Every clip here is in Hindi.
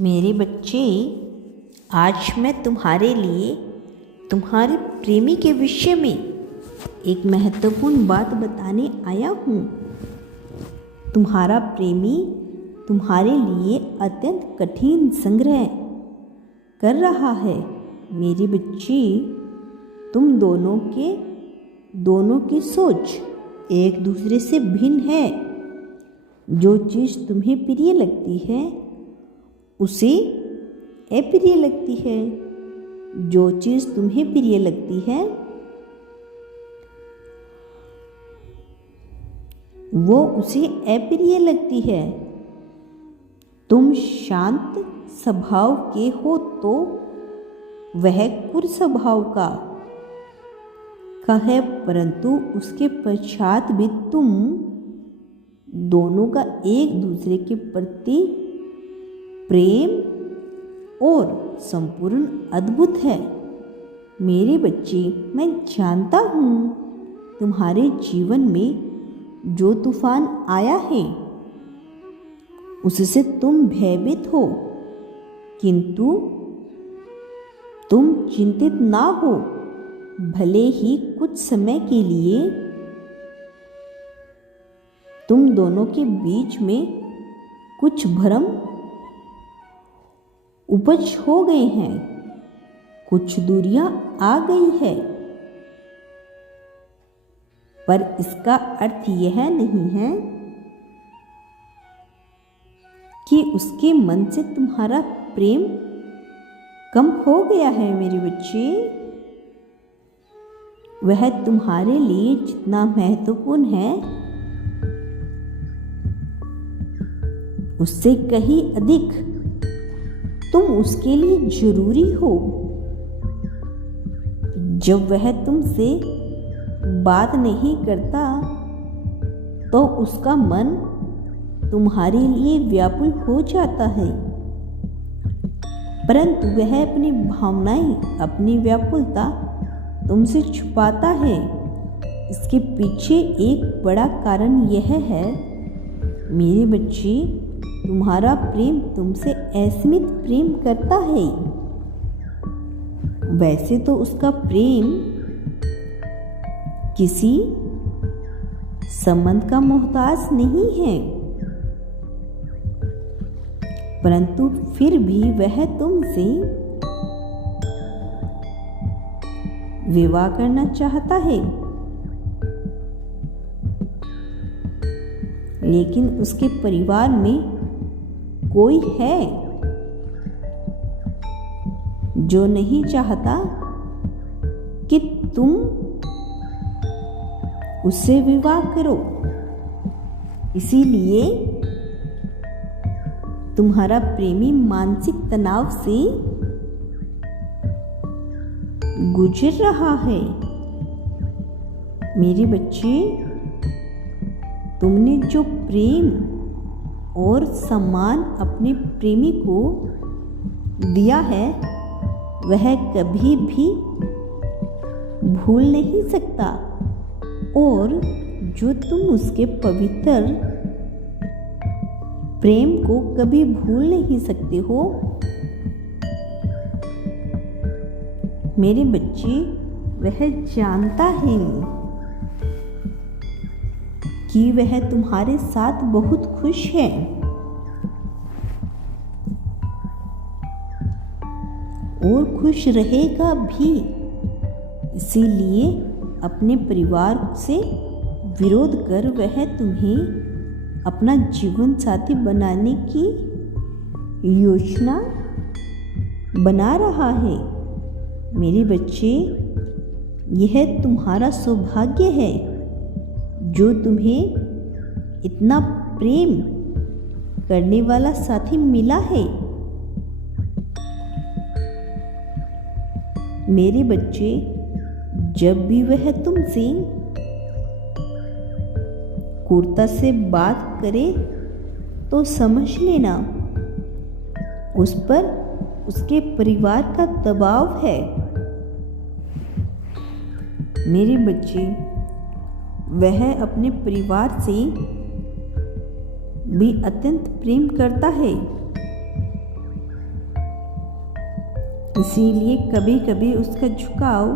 मेरे बच्चे, आज मैं तुम्हारे लिए तुम्हारे प्रेमी के विषय में एक महत्वपूर्ण बात बताने आया हूँ। तुम्हारा प्रेमी तुम्हारे लिए अत्यंत कठिन संग्रह कर रहा है। मेरे बच्चे, तुम दोनों की सोच एक दूसरे से भिन्न है। जो चीज़ तुम्हें प्रिय लगती है उसे अप्रिय लगती है। जो चीज़ तुम्हें प्रिय लगती है वो उसे अप्रिय लगती है। तुम शांत स्वभाव के हो तो वह क्रूर स्वभाव का है, परंतु उसके पश्चात भी तुम दोनों का एक दूसरे के प्रति प्रेम और संपूर्ण अद्भुत है। मेरे बच्चे, मैं जानता हूँ तुम्हारे जीवन में जो तूफान आया है उससे तुम भयभीत हो, किंतु तुम चिंतित ना हो। भले ही कुछ समय के लिए तुम दोनों के बीच में कुछ भ्रम उपज हो गए हैं, कुछ दूरियां आ गई है, पर इसका अर्थ यह नहीं है कि उसके मन से तुम्हारा प्रेम कम हो गया है। मेरे बच्चे, वह तुम्हारे लिए जितना महत्वपूर्ण है उससे कहीं अधिक तुम उसके लिए जरूरी हो। जब वह तुमसे बात नहीं करता तो उसका मन तुम्हारे लिए व्याकुल हो जाता है, परंतु वह अपनी भावनाएं, अपनी व्याकुलता तुमसे छुपाता है। इसके पीछे एक बड़ा कारण यह है मेरे बच्चे, तुम्हारा प्रेम तुमसे असीमित प्रेम करता है। वैसे तो उसका प्रेम किसी संबंध का मोहताज नहीं है, परंतु फिर भी वह तुमसे विवाह करना चाहता है। लेकिन उसके परिवार में कोई है जो नहीं चाहता कि तुम उससे विवाह करो। इसीलिए तुम्हारा प्रेमी मानसिक तनाव से गुजर रहा है। मेरे बच्चे, तुमने जो प्रेम और सम्मान अपने प्रेमी को दिया है वह कभी भी भूल नहीं सकता, और जो तुम उसके पवित्र प्रेम को कभी भूल नहीं सकते हो। मेरे बच्चे, वह जानता है कि वह तुम्हारे साथ बहुत खुश है, और खुश रहेगा भी। इसीलिए अपने परिवार से विरोध कर वह तुम्हें अपना जीवन साथी बनाने की योजना बना रहा है। मेरे बच्चे, यह तुम्हारा सौभाग्य है जो तुम्हें इतना प्रेम करने वाला साथी मिला है। मेरे बच्चे, जब भी वह तुमसे क्रूरता से बात करे तो समझ लेना उस पर उसके परिवार का दबाव है। मेरे बच्चे, वह अपने परिवार से भी अत्यंत प्रेम करता है, इसीलिए कभी कभी उसका झुकाव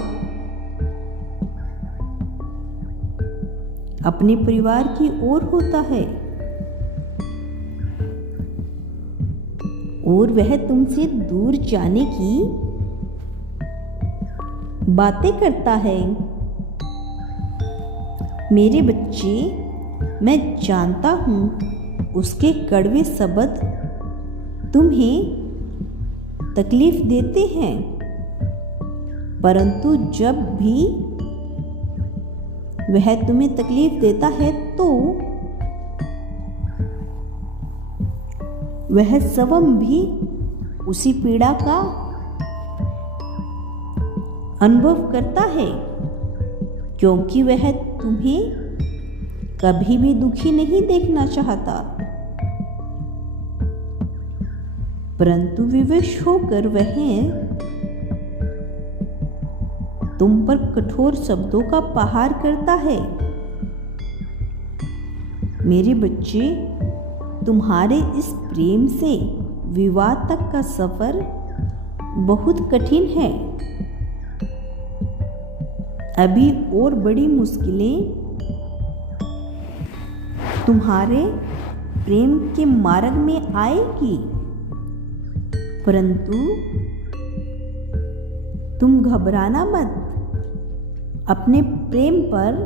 अपने परिवार की ओर होता है और वह तुमसे दूर जाने की बातें करता है। मेरे बच्चे, मैं जानता हूँ उसके कड़वे शब्द तुम्हें तकलीफ देते हैं, परंतु जब भी वह तुम्हें तकलीफ देता है तो वह स्वयं भी उसी पीड़ा का अनुभव करता है, क्योंकि वह तुम्हें कभी भी दुखी नहीं देखना चाहता। परंतु विवश होकर वह तुम पर कठोर शब्दों का प्रहार करता है। मेरे बच्चे, तुम्हारे इस प्रेम से विवाह तक का सफर बहुत कठिन है। अभी और बड़ी मुश्किलें तुम्हारे प्रेम के मार्ग में आएगी, परंतु तुम घबराना मत। अपने प्रेम पर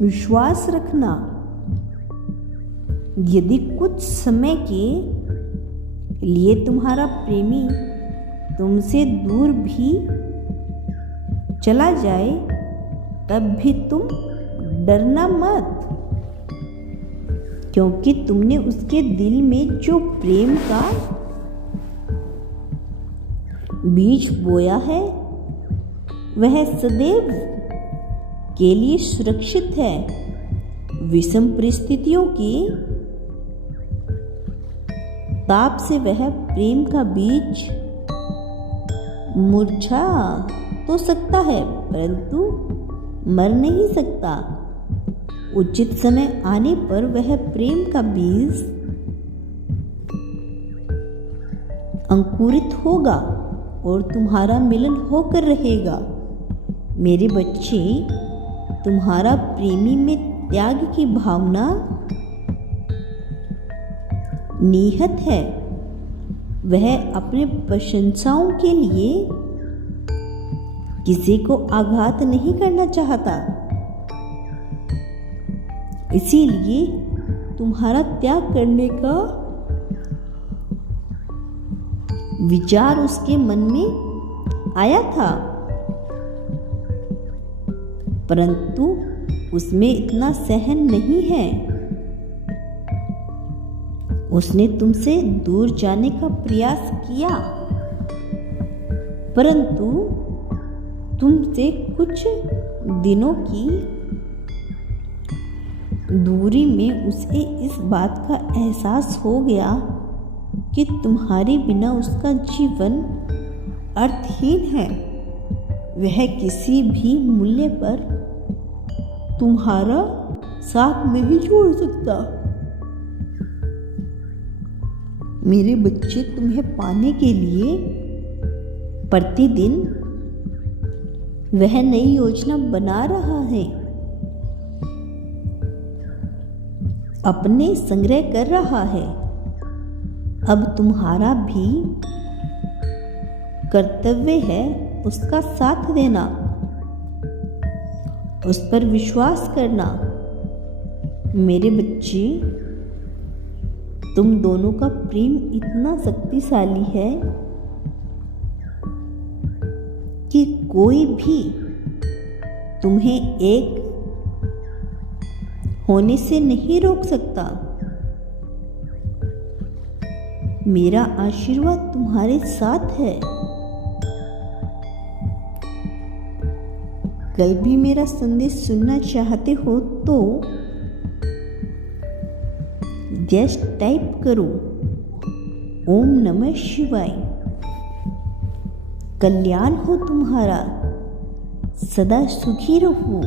विश्वास रखना। यदि कुछ समय के लिए तुम्हारा प्रेमी तुमसे दूर भी चला जाए, तब भी तुम डरना मत, क्योंकि तुमने उसके दिल में जो प्रेम का बीज बोया है वह सदैव के लिए सुरक्षित है। विषम परिस्थितियों की ताप से वह प्रेम का बीज मुरझा तो सकता है, परंतु मर नहीं सकता। उचित समय आने पर वह प्रेम का बीज अंकुरित होगा और तुम्हारा मिलन होकर रहेगा। मेरे बच्चे, तुम्हारा प्रेमी में त्याग की भावना निहित है। वह अपने प्रशंसाओं के लिए किसी को आघात नहीं करना चाहता, इसीलिए तुम्हारा त्याग करने का विचार उसके मन में आया था, परंतु उसमें इतना सहन नहीं है। उसने तुमसे दूर जाने का प्रयास किया, परंतु तुमसे कुछ दिनों की दूरी में उसे इस बात का एहसास हो गया कि तुम्हारे बिना उसका जीवन अर्थहीन है। वह किसी भी मूल्य पर तुम्हारा साथ नहीं छोड़ सकता। मेरे बच्चे, तुम्हें पाने के लिए प्रतिदिन वह नई योजना बना रहा है, अपने संग्रह कर रहा है। अब तुम्हारा भी कर्तव्य है उसका साथ देना, उस पर विश्वास करना। मेरे बच्चे, तुम दोनों का प्रेम इतना शक्तिशाली है कि कोई भी तुम्हें एक होने से नहीं रोक सकता। मेरा आशीर्वाद तुम्हारे साथ है। कल भी मेरा संदेश सुनना चाहते हो तो जस्ट टाइप करो ओम नमः शिवाय। कल्याण हो तुम्हारा, सदा सुखी रहो।